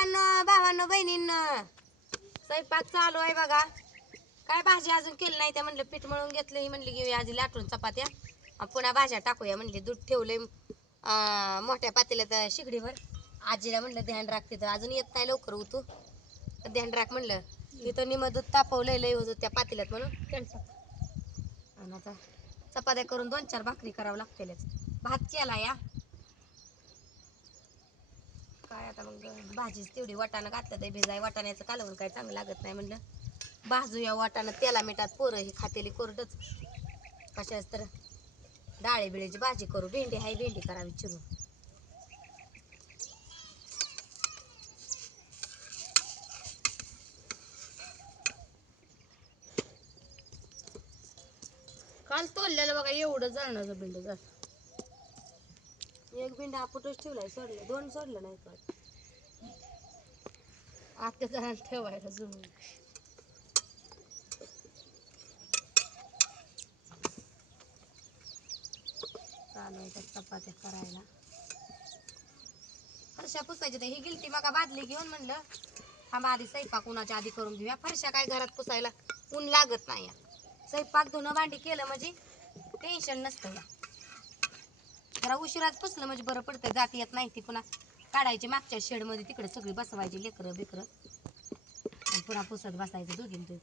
मित्रांनो, भावांनो, बहिणींनो, स्वयंपाक चालू आहे बघा. काय भाजी अजून केली नाही त्या म्हणलं पीठ मळून घेतलं. ही म्हणली घेऊया आधी लाटून चपात्या, पुन्हा भाज्या टाकूया म्हणली. दूध ठेवले मोठ्या पातेल्यात शिगडीवर. आजीला म्हणलं ध्यान राखते तर अजून येत नाही लवकर उतू, ध्यान राख म्हणलं. तिथं निम दूध तापवलंय लय होत त्या पातेल्यात म्हणून. आणि आता चपात्या करून 2-4 भाकरी करावं लागतेलच. भात केला या काय आता मग भाजीच तेवढी. वाटाणं घातलं तर भिजाय. वाटाण्याचं कालवण काय चांगलं लागत नाही म्हणलं भाजूया वाटाणं तेला मिठात. पोरं ही खातेली कोरडच. कशाच तर डाळी बिळीची भाजी करू. भेंडी हाय, भेंडी करावी चिरून. काल तोडलेलं बघा एवढं जळणाचं भेंड झालं. एक भेंड आपटच ठेवलाय. सोडलं 2 सोडलं नाही का आता जरा ठेवायला जुळून. चालू आहे त्या चपात्या करायला. फरशा पुसायच्या ही गेलती मग बादली घेऊन. म्हणलं थांबा आधी स्वयंपाक उन्हाच्या आधी करून घेऊया. फरशा काय घरात पुसायला ऊन लागत नाही. स्वयंपाक धुणं भांडी केलं म्हणजे टेन्शन नसतं. जरा उशिराच पुसलं म्हणजे बरं पडतं. जाती येत नाही ती पुन्हा काढायची मागच्या शेडमध्ये. तिकडे सगळी बसवायची लेकरं बिकरं, पुन्हा पुसत बसायचं दोघींनी दोघी.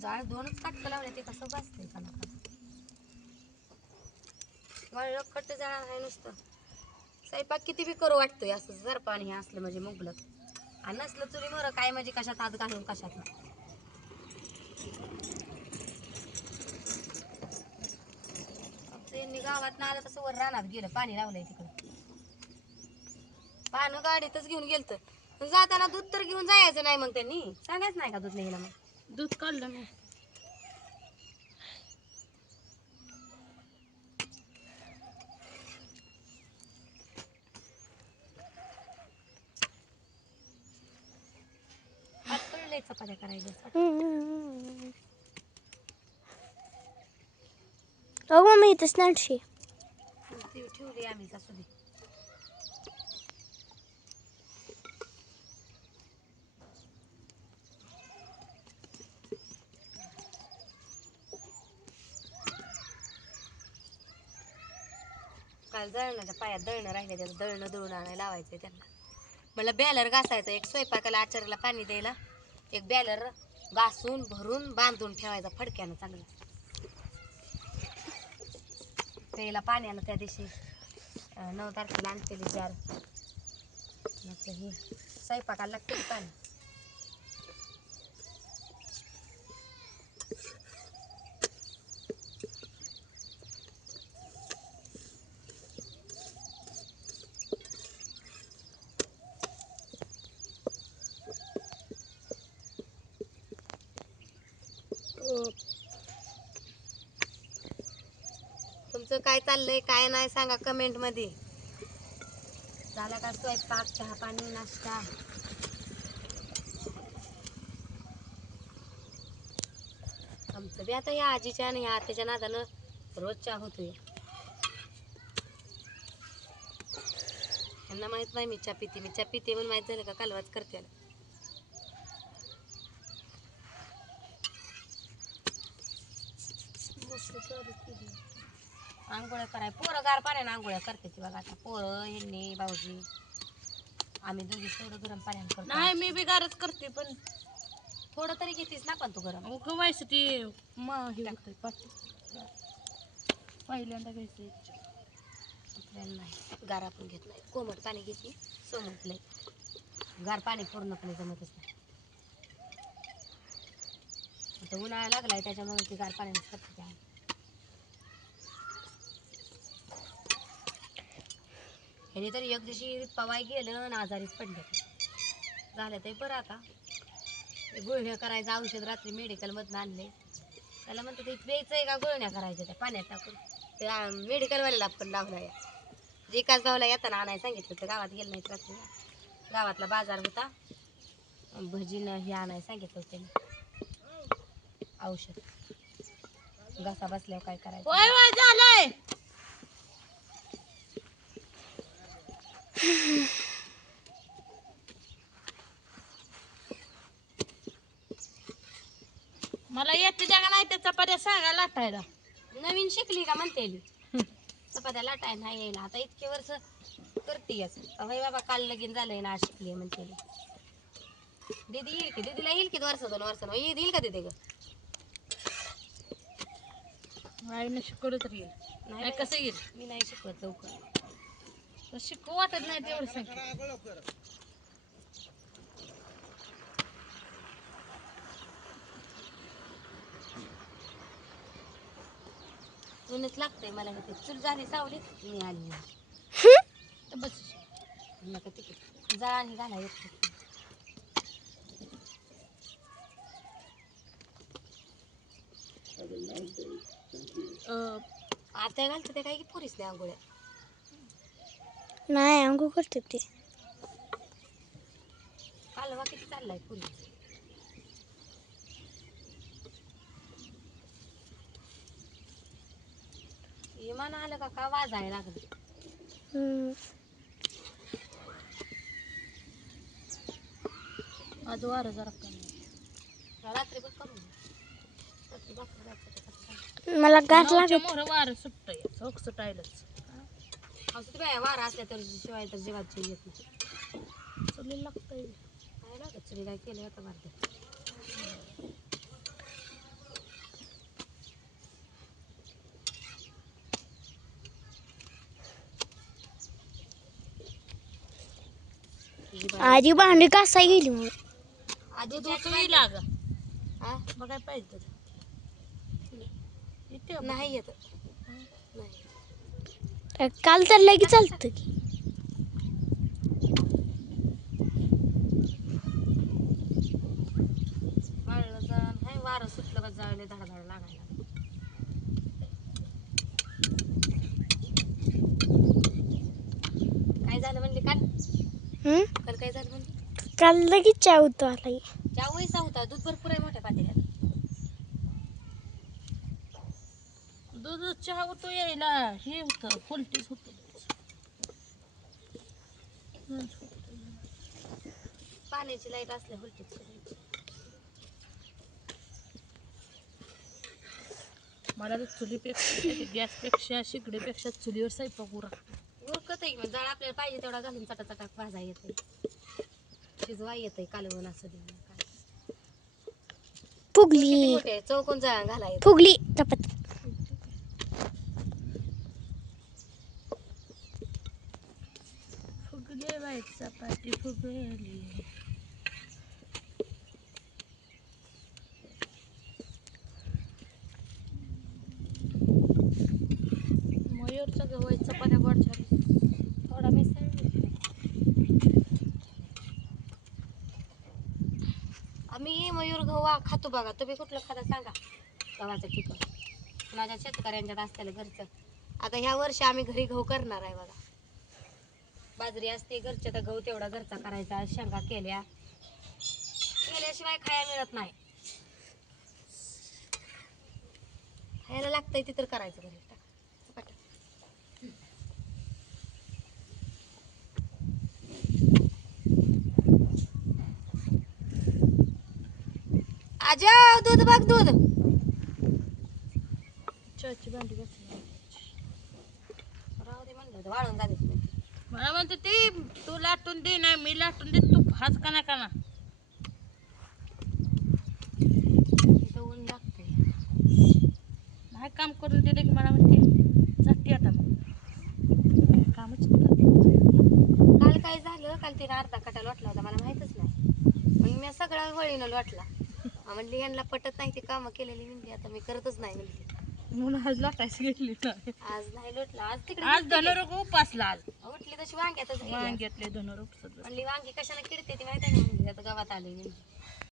जाळ 2च काटकं लावले ते कसं बसतंय का नका. मला कट्ट जाणार आहे नुसतं. स्वयंपाक किती बी करू वाटतोय असं जर पाणी असलं म्हणजे मुबलक. आणि नसलं चुली मर काय म्हणजे कशात हात घालून कशात. त्यांनी गावात ना आलं तसं वर रानात गेलं. पाणी लावलंय तिकडं. पानं गाडीतच घेऊन गेलत. जाताना दूध तर घेऊन जायचं नाही मग त्यांनी सांगायचं नाही का दूध न्यायला. मग दूध काढलं नाही. चपात्या करायला मी इथंच नाटशी ठेवली आम्ही असू दे. काल दळणाच्या पायात दळणं राहिले त्याचं दळणं दळून आणायला लावायचंय त्यांना. मला बॅलर घासायचं. एक स्वयंपाकाला आचाराला पाणी द्यायला. एक बॅलर घासून भरून बांधून ठेवायचा फडक्यानं चांगला. प्यायला पाण्याला त्या दिवशी 9 तारखेला आणलेली जार. हे स्वयंपाकाला लागते पाणी. तुमचं काय चाललंय काय नाही सांगा कमेंट मध्ये. झाला का स्वयंपाक, चहा पाणी, नाश्ता? आमचं बी आता या आजीच्या आणि ह्या आत्याच्या नादानं रोज चहा होतोय. यांना माहित नाही मी चहा पिते. मी चहा पिते म्हणून माहित झालं का कालवाच करते. आंघोळ्या कराय पोरं गार पाण्यानं आंघोळ्या करते ती बघा. आता पोरं ह्यांनी भाऊजी आम्ही दोघी थोडं गरम पाण्यानं करतो. नाही मी बी गारच करते पण थोडं तरी घेतेस ना पण तू गरम. व्हायचं ते पहिल्यांदा घ्यायचं. आपल्याला नाही गार आपण घेत नाही. कोमट पाणी घेते समजलंय. गार पाणी पूर्णपणे जमतच नाही. आता उन्हाळा लागलाय त्याच्यामुळे ती गार पाण्याने करते. ह्याने तरी एक दिवशी पवाय गेलं आणि आजारीच पडलं. झालं ते बरं. आता गुळण्या करायचं औषध रात्री मेडिकलमधून आणले. त्याला म्हणते ते प्यायचं आहे का गुळण्या करायच्या त्या पाण्यात टाकून. त्या मेडिकलवाल्याला आपण लावला या जे काच भावला येताना आणायला सांगितलं तर गावात गेलं नाही रात्री. गावातला बाजार होता. भजीनं हे आणायला सांगितलं त्याने औषध. घसा बसल्यावर काय करायचं. होय होय झालंय. मला येते जागा नाही त्या चपात्या सांगा लाटायला. नवीन शिकली का म्हणते मी. चपात्या लाटाय नाही यायला आता इतके वर्ष करतेयच. होय बाबा काल लगीन झालंय ना आज शिकली म्हणते मी. दीदी येईल की दीदीला येईल की वर्ष 2 वर्षानं येईल का दीदी ग. आईने शिकवलं तर येईल. नाही कसं येईल. मी नाही शिकवत लवकर. तर शिकू वाटत नाही तेवढं सांग. ऊनच लागतंय मला इथे. चूल झाली सावली मी आली. तर बस नका तिकीट जा आणि घाला येत. आता घालतं ते काय की पुरीच नाही आंघोळ्या. नाही अंघोळ करते ते. कालवा किती चाललाय पुरी. इमान आलं का वाजायला लागलं. आज वारं जरा कमी. रात्री पण करून रात्री भाकर जायचं. मला गाठ लागत. मोर वारं सुटतंय. चौक सुटायलाच. असं बाया वारा असल्या तर शिवाय तर जेवायचं येत नाही. चुली लागतंय. काय लागत चुली काय केलं आता मारते. आजी भांडी घासाय गेली मग. आजी तुम्ही लाग हा बघाय पाहिजे. नाही येत नाही. काल तर लगेच चालतं की. नाही वारं सुटलं का जाळले धडा लागायला. काय झालं म्हणले काल. काल काय झालं म्हणले. काल लगेच चहा होतो आला. चहा वैसा होता. दूध भरपूर आहे मोठ्या पातेल्यात. दूध चहा होतो यायला हे होतं फुलटीच होतं. पाण्याची लाईट असल्या होलटीच. मला तर चुलीपेक्षा गॅसपेक्षा शिगडीपेक्षा चुलीवर स्वयंपाक उरकत आहे. जाळ आपल्याला पाहिजे तेवढा घालून चटा भाजा येते. शिजवा येते कालवण असं दे. फुगली मोठे चौकोन जाळ घाला येते. फुगली चपाती. फुगले बाई चपाती फुगली. मयूरचा गव्हा चपात्या गोड झाली. थोडा मिसळ आम्ही मयूर गव्हा खातो बघा. तुम्ही कुठलं खाता सांगा. गव्हाचं ठिकाण माझ्या शेतकऱ्यांच्यात असलेलं घरचं. आता ह्या वर्षी आम्ही घरी गहू करणार आहे बघा. बाजरी असते घरच्या तर गहू तेवढा घरचा करायचा. शेंगा केल्याशिवाय खायला मिळत नाही. खायला लागतंय ते तर करायचं घरी. आजा दूध बघ दूध. चहाची भांडी बसली. राहू दे म्हणलं वाळून जाते. मला म्हणते ते तू लाटून दे ना मी लाटून दे तू हाच का ना तिथं ऊन लागते. नाही काम करून दिले की मला म्हणते जाते आता मग कामच काल काय झालं. काल तिने अर्धा कटा लोटला होता मला माहितच नाही. मग मी सगळा वळीनं लोटला. म्हणली यांना पटत नाही ती कामं केलेली. म्हणली आता मी करतच नाही म्हणली. म्हणून आज लाटायची घेतली नाही. आज नाही लोटला. आज तिकडे आज धनुरोग उपासला. आज उठली तशी वांग्यातच गेली. वांग्यातले धनुरोग म्हणली वांगी कशाला किडते ती माहिती आहे ना. म्हणली आता गावात आली.